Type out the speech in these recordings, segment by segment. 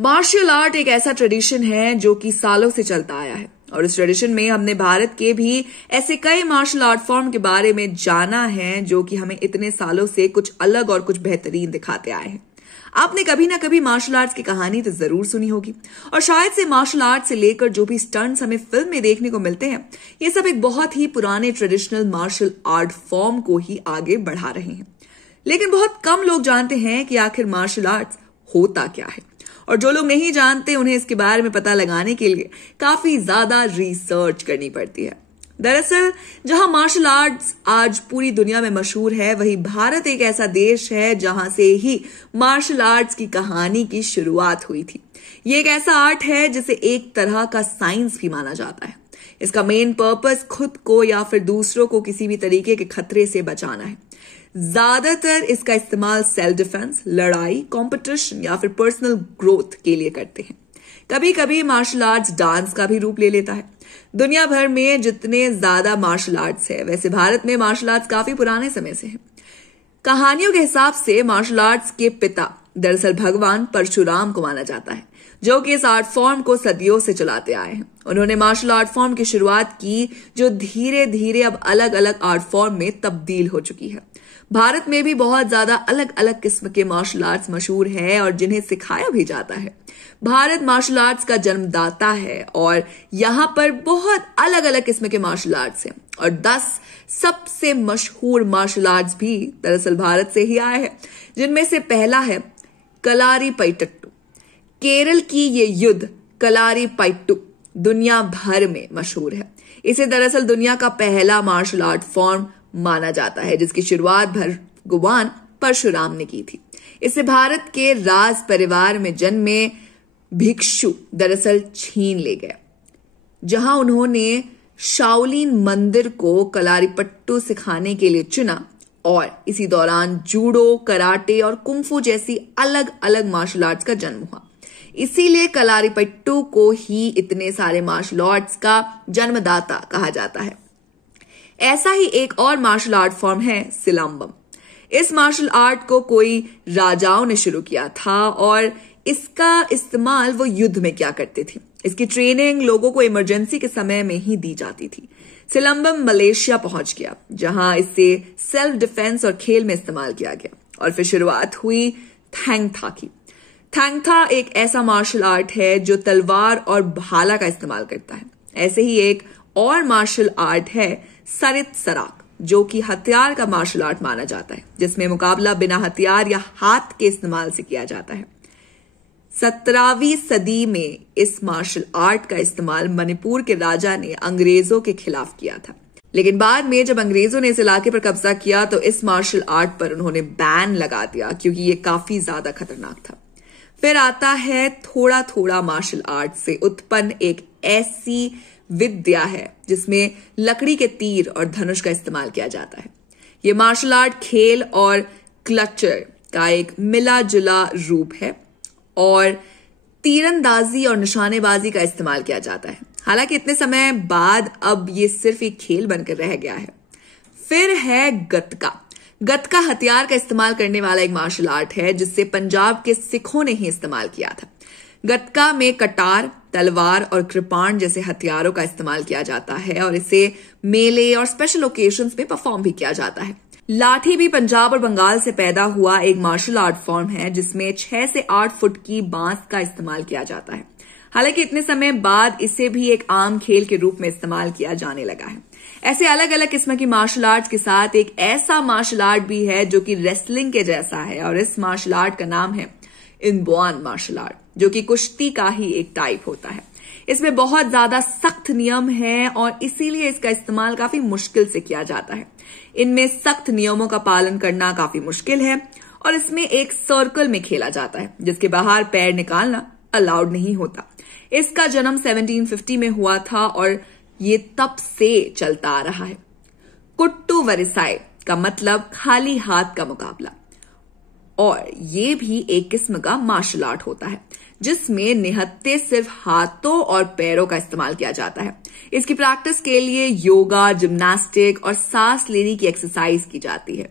Martial art एक ऐसा tradition है जो कि सालों से चलता आया है और इस ट्रेडिशन में हमने भारत के भी ऐसे कई मार्शल आर्ट फॉर्म के बारे में जाना है जो कि हमें इतने सालों से कुछ अलग और कुछ बेहतरीन दिखाते आए हैं। आपने कभी ना कभी मार्शल आर्ट्स की कहानी तो जरूर सुनी होगी और शायद से मार्शल आर्ट से लेकर जो भी स्टंट्स हमें फिल्म में देखने को मिलते हैं ये सब एक बहुत ही पुराने ट्रेडिशनल मार्शल आर्ट फॉर्म को ही आगे बढ़ा रहे हैं। लेकिन बहुत कम लोग जानते हैं कि आखिर मार्शल आर्ट्स होता क्या है और जो लोग नहीं जानते उन्हें इसके बारे में पता लगाने के लिए काफी ज्यादा रिसर्च करनी पड़ती है। दरअसल जहां मार्शल आर्ट्स आज पूरी दुनिया में मशहूर है वहीं भारत एक ऐसा देश है जहां से ही मार्शल आर्ट्स की कहानी की शुरुआत हुई थी। ये एक ऐसा आर्ट है जिसे एक तरह का साइंस भी माना जाता है। इसका मेन पर्पस खुद को या फिर दूसरों को किसी भी तरीके के खतरे से बचाना है। ज्यादातर इसका इस्तेमाल सेल्फ डिफेंस, लड़ाई, कंपटीशन या फिर पर्सनल ग्रोथ के लिए करते हैं। कभी कभी मार्शल आर्ट्स डांस का भी रूप ले लेता है। दुनिया भर में जितने ज्यादा मार्शल आर्ट्स है वैसे भारत में मार्शल आर्ट्स काफी पुराने समय से है। कहानियों के हिसाब से मार्शल आर्ट्स के पिता दरअसल भगवान परशुराम को माना जाता है जो कि इस आर्ट फॉर्म को सदियों से चलाते आए हैं। उन्होंने मार्शल आर्ट फॉर्म की शुरुआत की जो धीरे धीरे अब अलग अलग आर्ट फॉर्म में तब्दील हो चुकी है। भारत में भी बहुत ज्यादा अलग अलग किस्म के मार्शल आर्ट्स मशहूर है और जिन्हें सिखाया भी जाता है। भारत मार्शल आर्ट्स का जन्मदाता है और यहाँ पर बहुत अलग अलग किस्म के मार्शल आर्ट्स हैं और 10 सबसे मशहूर मार्शल आर्ट्स भी दरअसल भारत से ही आए हैं, जिनमें से पहला है कलारीपयट्टू। केरल की ये युद्ध कलारीपयट्टू दुनिया भर में मशहूर है। इसे दरअसल दुनिया का पहला मार्शल आर्ट फॉर्म माना जाता है जिसकी शुरुआत भगवान परशुराम ने की थी। इसे भारत के राज परिवार में जन्मे भिक्षु दरअसल छीन ले गए, जहां उन्होंने शाओलिन मंदिर को कलारीपयट्टू सिखाने के लिए चुना और इसी दौरान जूडो, कराटे और कुंफू जैसी अलग अलग मार्शल आर्ट्स का जन्म हुआ। इसीलिए कलारीपयट्टू को ही इतने सारे मार्शल आर्ट्स का जन्मदाता कहा जाता है। ऐसा ही एक और मार्शल आर्ट फॉर्म है सिलंबम। इस मार्शल आर्ट को कोई राजाओं ने शुरू किया था और इसका इस्तेमाल वो युद्ध में क्या करते थे। इसकी ट्रेनिंग लोगों को इमरजेंसी के समय में ही दी जाती थी। सिलंबम मलेशिया पहुंच गया जहां इसे सेल्फ डिफेंस और खेल में इस्तेमाल किया गया और फिर शुरुआत हुई थैंगथा की। थैंगथा एक ऐसा मार्शल आर्ट है जो तलवार और भाला का इस्तेमाल करता है। ऐसे ही एक और मार्शल आर्ट है सरित सराक जो कि हथियार का मार्शल आर्ट माना जाता है, जिसमें मुकाबला बिना हथियार या हाथ के इस्तेमाल से किया जाता है। 17वीं सदी में इस मार्शल आर्ट का इस्तेमाल मणिपुर के राजा ने अंग्रेजों के खिलाफ किया था, लेकिन बाद में जब अंग्रेजों ने इस इलाके पर कब्जा किया तो इस मार्शल आर्ट पर उन्होंने बैन लगा दिया क्योंकि ये काफी ज्यादा खतरनाक था। फिर आता है थोड़ा थोड़ा मार्शल आर्ट से उत्पन्न एक ऐसी विद्या है जिसमें लकड़ी के तीर और धनुष का इस्तेमाल किया जाता है। यह मार्शल आर्ट खेल और क्लचर का एक मिला जुला रूप है और तीरंदाजी और निशानेबाजी का इस्तेमाल किया जाता है। हालांकि इतने समय बाद अब ये सिर्फ एक खेल बनकर रह गया है। फिर है गतका। गतका हथियार का इस्तेमाल करने वाला एक मार्शल आर्ट है जिससे पंजाब के सिखों ने ही इस्तेमाल किया था। गतका में कटार, तलवार और कृपाण जैसे हथियारों का इस्तेमाल किया जाता है और इसे मेले और स्पेशल ओकेजन्स में परफॉर्म भी किया जाता है। लाठी भी पंजाब और बंगाल से पैदा हुआ एक मार्शल आर्ट फॉर्म है जिसमें 6 से 8 फुट की बांस का इस्तेमाल किया जाता है। हालांकि इतने समय बाद इसे भी एक आम खेल के रूप में इस्तेमाल किया जाने लगा है। ऐसे अलग अलग किस्म की मार्शल आर्ट्स के साथ एक ऐसा मार्शल आर्ट भी है जो कि रेसलिंग के जैसा है और इस मार्शल आर्ट का नाम है इनबॉर्न मार्शल आर्ट, जो कि कुश्ती का ही एक टाइप होता है। इसमें बहुत ज्यादा सख्त नियम हैं और इसीलिए इसका इस्तेमाल काफी मुश्किल से किया जाता है। इनमें सख्त नियमों का पालन करना काफी मुश्किल है और इसमें एक सर्कल में खेला जाता है जिसके बाहर पैर निकालना अलाउड नहीं होता। इसका जन्म 1750 में हुआ था और ये तब से चलता आ रहा है। कुट्टू वरिसाई का मतलब खाली हाथ का मुकाबला और ये भी एक किस्म का मार्शल आर्ट होता है जिसमें निहत्थे सिर्फ हाथों और पैरों का इस्तेमाल किया जाता है। इसकी प्रैक्टिस के लिए योगा, जिम्नास्टिक और सांस लेने की एक्सरसाइज की जाती है।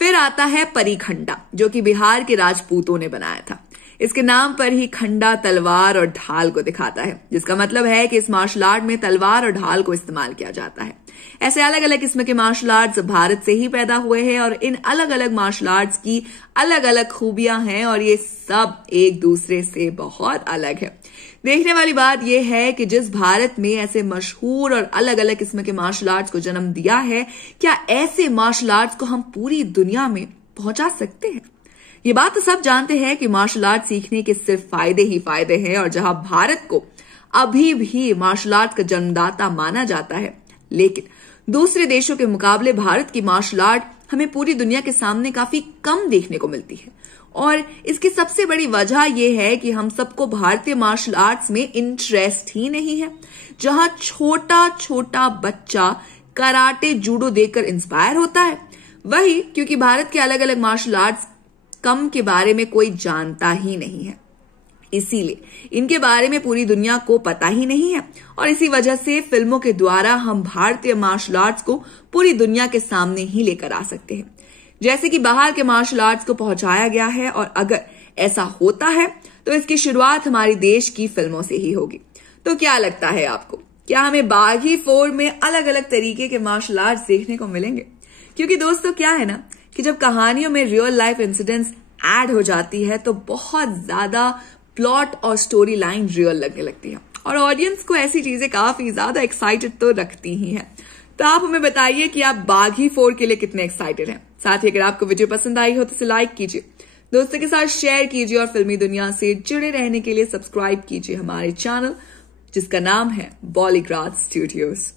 फिर आता है परीखंडा जो कि बिहार के राजपूतों ने बनाया था। इसके नाम पर ही खंडा, तलवार और ढाल को दिखाता है, जिसका मतलब है कि इस मार्शल आर्ट में तलवार और ढाल को इस्तेमाल किया जाता है। ऐसे अलग अलग किस्म के मार्शल आर्ट्स भारत से ही पैदा हुए हैं और इन अलग अलग मार्शल आर्ट्स की अलग अलग खूबियां हैं और ये सब एक दूसरे से बहुत अलग है। देखने वाली बात यह है कि जिस भारत में ऐसे मशहूर और अलग अलग किस्म के मार्शल आर्ट्स को जन्म दिया है, क्या ऐसे मार्शल आर्ट्स को हम पूरी दुनिया में पहुंचा सकते हैं? ये बात तो सब जानते हैं कि मार्शल आर्ट सीखने के सिर्फ फायदे ही फायदे हैं और जहां भारत को अभी भी मार्शल आर्ट का जन्मदाता माना जाता है, लेकिन दूसरे देशों के मुकाबले भारत की मार्शल आर्ट हमें पूरी दुनिया के सामने काफी कम देखने को मिलती है। और इसकी सबसे बड़ी वजह यह है कि हम सबको भारतीय मार्शल आर्ट्स में इंटरेस्ट ही नहीं है। जहां छोटा छोटा बच्चा कराटे, जूडो देखकर इंस्पायर होता है, वही क्योंकि भारत के अलग अलग मार्शल आर्ट्स कम के बारे में कोई जानता ही नहीं है, इसीलिए इनके बारे में पूरी दुनिया को पता ही नहीं है। और इसी वजह से फिल्मों के द्वारा हम भारतीय मार्शल आर्ट्स को पूरी दुनिया के सामने ही लेकर आ सकते हैं, जैसे कि बाहर के मार्शल आर्ट्स को पहुंचाया गया है। और अगर ऐसा होता है तो इसकी शुरुआत हमारे देश की फिल्मों से ही होगी। तो क्या लगता है आपको, क्या हमें बागी 4 में अलग अलग तरीके के मार्शल आर्ट्स देखने को मिलेंगे? क्योंकि दोस्तों क्या है ना कि जब कहानियों में रियल लाइफ इंसिडेंट्स ऐड हो जाती है तो बहुत ज्यादा प्लॉट और स्टोरी लाइन रियल लगने लगती है और ऑडियंस को ऐसी चीजें काफी ज्यादा एक्साइटेड तो रखती ही हैं। तो आप हमें बताइए कि आप बागी 4 के लिए कितने एक्साइटेड हैं। साथ ही अगर आपको वीडियो पसंद आई हो तो इसे लाइक कीजिए, दोस्तों के साथ शेयर कीजिए और फिल्मी दुनिया से जुड़े रहने के लिए सब्सक्राइब कीजिए हमारे चैनल, जिसका नाम है बॉलीग्राज स्टूडियोज।